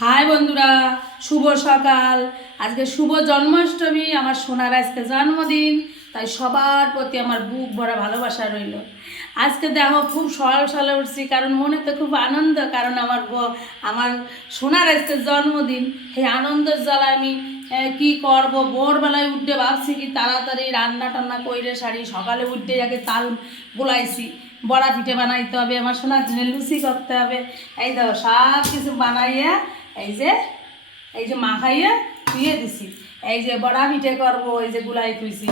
High বন্ধুরা, শুভ সকাল। আজকে শুভ জন্মাষ্টমী, আমার সোনার আজকে জন্মদিন, তাই সবার প্রতি আমার বুক ভরা ভালোবাসা রইল। আজকে দেখো খুব সকাল সকালে উঠছি, কারণ মনেতে খুব আনন্দ, কারণ আমার সোনার আজকে জন্মদিন। সেই আনন্দের জ্বালায় আমি কি করব, ভোরবেলায় উঠতে ভাবছি কি তাড়াতাড়ি রান্না টান্না কইরে সারি, সকালে উঠতে আগে তাল গোলাইছি, বড়া পিঠে বানাইতে হবে, আমার সোনার জন্য লুচি করতে হবে। এই দেখো সব কিছু বানাইয়া এই যে মাখাইয়া ধুয়ে দিছি। এই যে বড়া পিঠে করবো, এই যে গুলাই থুইছি।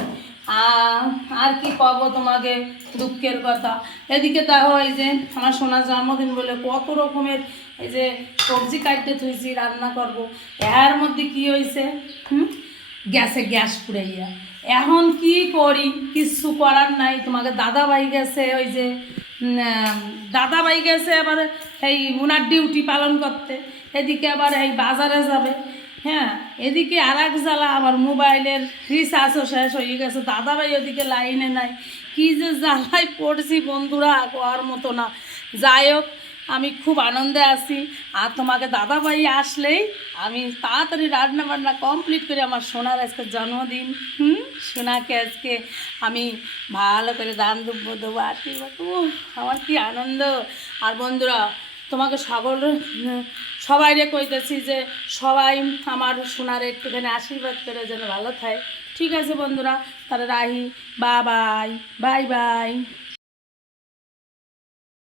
আর কি কব তোমাকে, দুঃখের কথা। এদিকে দেখো এই যে আমার সোনার জন্মদিন বলে কত রকমের এই যে সবজি কাটতে থুইছি, রান্না করব। এর মধ্যে কি হয়েছে, গ্যাস পুড়াইয়া। এখন কি করি, কিচ্ছু করার নাই। তোমাকে দাদাভাই গেছে, ওই যে দাদাভাই গেছে আবার এই উনার ডিউটি পালন করতে, এদিকে আবার এই বাজারে যাবে। হ্যাঁ, এদিকে আর এক জ্বালা, আমার মোবাইলের রিচার্জও শেষ হয়ে গেছে, দাদাভাই ওদিকে লাইনে নাই। কি যে জ্বালায় পড়ছি বন্ধুরা, আর মতো না। যাই হোক, আমি খুব আনন্দে আছি। আর তোমাকে দাদাভাই আসলেই আমি তাড়াতাড়ি রান্না বান্না কমপ্লিট করে, আমার সোনার আজকে জন্মদিন, সোনাকে আজকে আমি ভালো করে দান দেবো আশীর্বাদ। আমার কি আনন্দ। আর বন্ধুরা, তোমাকে সবাইরে কইতেছি যে সবাই আমার সোনার একটুখানি আশীর্বাদ করে যেন ভালো থাকে। ঠিক আছে বন্ধুরা, তাহলে Rahi, bye bye bye bye.